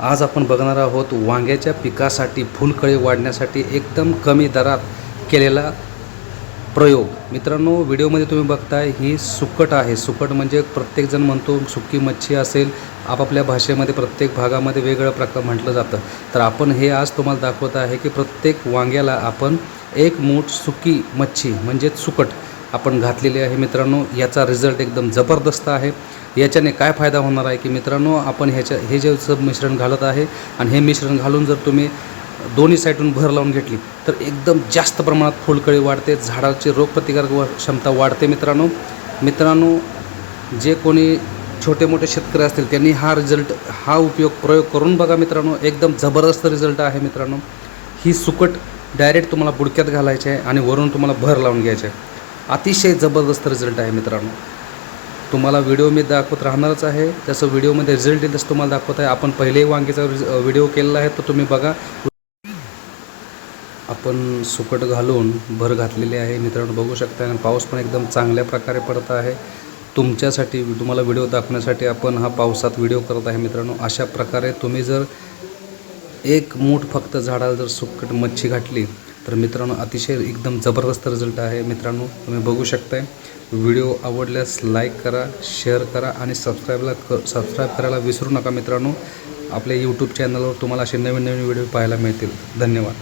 आज आपण बघणार आहोत वांग्याच्या पिकासाठी फुलकळी वाढण्यासाठी एकदम कमी दरात केलेला प्रयोग. मित्रांनो व्हिडिओमध्ये तुम्ही बघताय ही सुकट आहे. सुकट म्हणजे प्रत्येकजण म्हणतो सुकी मच्छी असेल आपापल्या भाषेमध्ये प्रत्येक भागामध्ये वेगळं प्रकार म्हटलं जातं. तर आपण हे आज तुम्हाला दाखवत आहे की प्रत्येक वांग्याला आपण एक मूठ सुकी मच्छी म्हणजेच सुकट आपण घातलेली आहे मित्रांनो. याचा रिझल्ट एकदम जबरदस्त आहे. याच्याने काय फायदा होणार आहे की मित्रांनो आपण ह्याच्या हे जे मिश्रण घालत आहे आणि हे मिश्रण घालून जर तुम्ही दोन्ही साईडून भर लावून घेतली तर एकदम जास्त प्रमाणात फुलकळी वाढते झाडाची रोगप्रतिकारक व क्षमता वाढते मित्रांनो. मित्रांनो जे कोणी छोटे मोठे शेतकरी असतील त्यांनी हा रिझल्ट हा उपयोग प्रयोग करून बघा मित्रांनो. एकदम जबरदस्त रिझल्ट आहे मित्रांनो. ही सुकट डायरेक्ट तुम्हाला बुडक्यात घालायची आहे आणि वरून तुम्हाला भर लावून घ्यायचे आहे. अतिशय जबरदस्त रिझल्ट आहे मित्रांनो. तुम्हाला व्हिडिओ मी दाखवत राहणारच आहे. त्याचं व्हिडिओमध्ये रिझल्ट येईल तसं तुम्हाला दाखवत आहे. आपण पहिलेही वांगीचा व्हिडिओ केलेला आहे तर तुम्ही बघा. आपण सुकट घालून भर घातलेली आहे. मित्रांनो बघू शकता आणि पाऊस पण एकदम चांगल्या प्रकारे पडत आहे. तुमच्यासाठी तुम्हाला व्हिडिओ दाखवण्यासाठी आपण हा पावसात व्हिडिओ करत आहे मित्रांनो. अशा प्रकारे तुम्ही जर एक मूठ फक्त झाडाला जर सुकट मच्छी घातली तर मित्रांनो अतिशय एकदम जबरदस्त रिझल्ट आहे. मित्रांनो तुम्ही बघू शकताय. व्हिडिओ आवडल्यास लाईक करा शेअर करा आणि सबस्क्राईबला क सबस्क्राईब करायला विसरू नका मित्रांनो. आपल्या यूट्यूब चॅनलवर तुम्हाला असे नवीन नवीन व्हिडिओ पाहायला मिळतील. धन्यवाद.